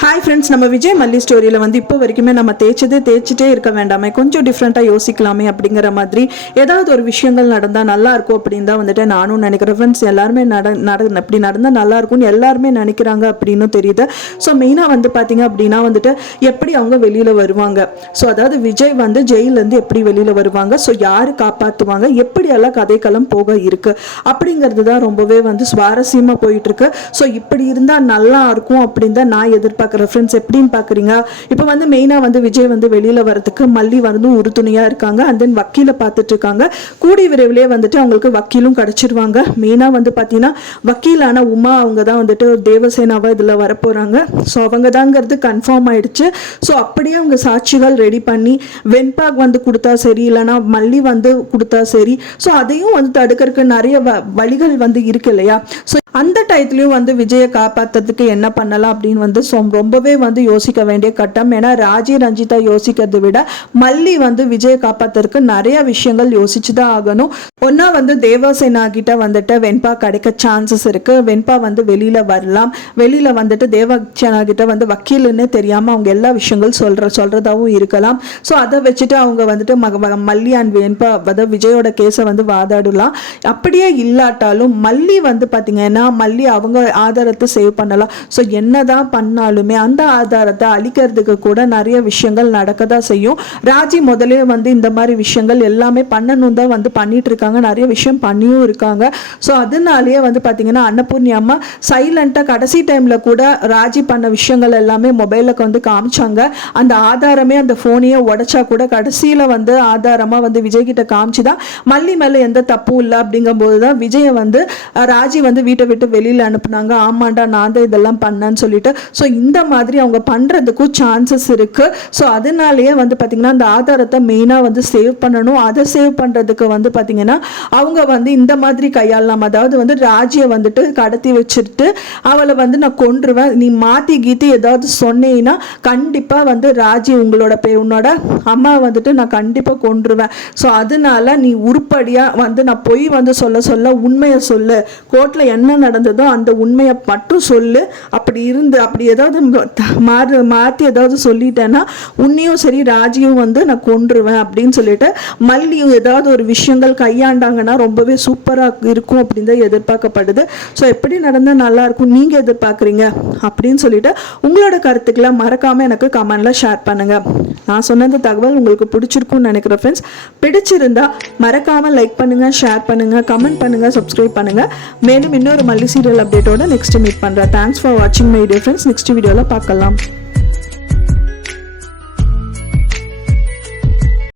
Hi friends, நம்ம விஜய் மல்லி ஸ்டோரியில் வந்து இப்போ வரைக்குமே நம்ம தேய்ச்சிட்டே இருக்க வேண்டாமே, கொஞ்சம் டிஃப்ரெண்ட்டாக யோசிக்கலாமே அப்படிங்கிற மாதிரி ஏதாவது ஒரு விஷயங்கள் நடந்தால் நல்லா இருக்கும் அப்படின்னு தான் வந்துட்டு நானும் நினைக்கிறேன். ஃப்ரெண்ட்ஸ், எல்லாருமே அப்படி நடந்தால் நல்லா இருக்கும்னு எல்லாருமே நினைக்கிறாங்க அப்படின்னு தெரியுது. ஸோ மெயினாக வந்து பார்த்தீங்க அப்படின்னா வந்துட்டு எப்படி அவங்க வெளியில் வருவாங்க, ஸோ அதாவது விஜய் வந்து ஜெயிலேருந்து எப்படி வெளியில் வருவாங்க, ஸோ யார் காப்பாற்றுவாங்க, எப்படியெல்லாம் கதைக்களம் போக இருக்குது அப்படிங்கிறது தான் ரொம்பவே வந்து சுவாரஸ்யமாக போயிட்டுருக்கு. ஸோ இப்படி இருந்தால் நல்லா இருக்கும் அப்படின்னு தான் நான் எதிர்பார்க்குறேன். ஃப்ரெண்ட்ஸ், எப்படின்னு பார்க்குறீங்க? இப்போ வந்து மெயினாக வந்து விஜய் வந்து வெளியில் வரதுக்கு மல்லி வந்து உறுதுணையாக இருக்காங்க. அண்ட் தென் வக்கீலை பார்த்துட்டு இருக்காங்க. கூடிய விரைவிலே வந்துட்டு அவங்களுக்கு வக்கீலும் கிடச்சிருவாங்க. மெயினாக வந்து பார்த்தீங்கன்னா வக்கீலான உமா அவங்க தான் வந்துட்டு தேவசேனாவை இதில் வரப்போகிறாங்க. ஸோ அவங்க தாங்கிறது கன்ஃபார்ம் ஆயிடுச்சு. ஸோ அப்படியே அவங்க சாட்சிகள் ரெடி பண்ணி வெண்பாக் வந்து கொடுத்தா சரி, இல்லைனா மல்லி வந்து கொடுத்தா சரி, ஸோ அதையும் வந்து தடுக்கிறதுக்கு நிறைய வழிகள் வந்து இருக்கு இல்லையா? ஸோ அந்த டயத்துலையும் வந்து விஜயை காப்பாற்றுறதுக்கு என்ன பண்ணலாம் அப்படின்னு வந்து ரொம்பவே வந்து யோசிக்க வேண்டிய கட்டம். ஏன்னா ராஜி ரஞ்சிதா யோசிக்கிறதை விட மல்லி வந்து விஜயை காப்பாற்றுறதுக்கு நிறைய விஷயங்கள் யோசிச்சு தான் ஆகணும். ஒன்னா வந்து தேவசேனா கிட்ட வந்துட்டு வெண்பா கிடைக்க சான்சஸ் இருக்கு. வெண்பா வந்து வெளியில வரலாம். வெளியில வந்துட்டு தேவசேனா கிட்ட வந்து வக்கீலுன்னு தெரியாம அவங்க எல்லா விஷயங்கள் சொல்றதாவும் இருக்கலாம். ஸோ அதை வச்சுட்டு அவங்க வந்துட்டு மல்லி அண்ட் வெண்பா அதாவது விஜயோட கேஸை வந்து வாதாடலாம். அப்படியே இல்லாட்டாலும் மல்லி வந்து பார்த்தீங்கன்னா மல்லி அவங்க ஆதாரத்தை சேவ் பண்ணலாம். ஸோ என்னதான் பண்ணாலுமே அந்த ஆதாரத்தை அழிக்கிறதுக்கு கூட நிறைய விஷயங்கள் நடக்கதான் செய்யும். ராஜி முதலே வந்து இந்த மாதிரி விஷயங்கள் எல்லாமே பண்ணணும் தான் வந்து பண்ணிட்டு இருக்காங்க. நிறைய விஷயம் பண்ணியும் இருக்காங்க. ஸோ அதனாலேயே வந்து பார்த்தீங்கன்னா அன்னபூர்ணி அம்மா சைலண்டாக கடைசி டைமில் கூட ராஜி பண்ண விஷயங்கள் எல்லாமே மொபைலுக்கு வந்து காமிச்சாங்க. அந்த ஆதாரமே அந்த ஃபோனையே உடைச்சா கூட கடைசியில் வந்து ஆதாரமாக வந்து விஜய் கிட்ட காமிச்சுதான் மல்லி மேலே எந்த தப்பும் இல்லை அப்படிங்கும்போது தான் விஜயை வந்து ராஜி வந்து வீட்டை விட்டு வெளியில் அனுப்புனாங்க. ஆமாண்டா நான் தான் இதெல்லாம் பண்ணேன்னு சொல்லிட்டு. ஸோ இந்த மாதிரி அவங்க பண்ணுறதுக்கும் சான்சஸ் இருக்குது. ஸோ அதனாலேயே வந்து பார்த்திங்கன்னா அந்த ஆதாரத்தை மெயினாக வந்து சேவ் பண்ணணும். அதை சேவ் பண்ணுறதுக்கு வந்து பார்த்திங்கன்னா அவங்க வந்து இந்த மாதிரி கையாளலாம். அதாவது வந்து ராஜியை வந்துட்டு கடத்தி வச்சுட்டு அவளை வந்து நான் கொன்றுவேன், நீ மாற்றி கீத்தி ஏதாவது சொன்னீங்கன்னா கண்டிப்பாக வந்து ராஜி உன்னோட அம்மா வந்துட்டு நான் கண்டிப்பாக கொன்றுவேன். ஸோ அதனால நீ உருப்படியாக வந்து நான் பொய் வந்து சொல்ல உண்மையை சொல்லு, கோர்ட்டில் என்ன நடந்ததோ அந்த உண்மையை மட்டும் சொல்லு. அப்படி ஏதாவது மாற்றி ஏதாவது சொல்லிட்டேன்னா உன்னையும் சரி ராஜியும் வந்து நான் கொன்றுவேன் அப்படின்னு சொல்லிட்டு மல்லியும் ஏதாவது ஒரு விஷயங்கள் கையாண்டாங்கன்னா ரொம்பவே சூப்பராக இருக்கும் அப்படின்னு தான் எதிர்பார்க்கப்படுது. ஸோ எப்படி நடந்தால் நல்லா இருக்கும் நீங்கள் எதிர்பார்க்குறீங்க அப்படின்னு சொல்லிட்டு உங்களோட கருத்துக்களை மறக்காமல் எனக்கு கமெண்டில் ஷேர் பண்ணுங்கள். நான் சொன்ன இந்த தகவல் உங்களுக்கு பிடிச்சிருக்கும்னு நினைக்கிறேன். ஃப்ரெண்ட்ஸ், பிடிச்சிருந்தா மறக்காமல் லைக் பண்ணுங்கள், ஷேர் பண்ணுங்கள், கமெண்ட் பண்ணுங்கள், சப்ஸ்கிரைப் பண்ணுங்கள். மேலும் இன்னொரு மல்லி சீரியல் அப்டேட்டோட நெக்ஸ்ட் மீட் பண்ணுறேன். தேங்க்ஸ் ஃபார் வாட்சிங் மை டியர் ஃப்ரெண்ட்ஸ். நெக்ஸ்ட் வீடியோவில் பார்க்கலாம்.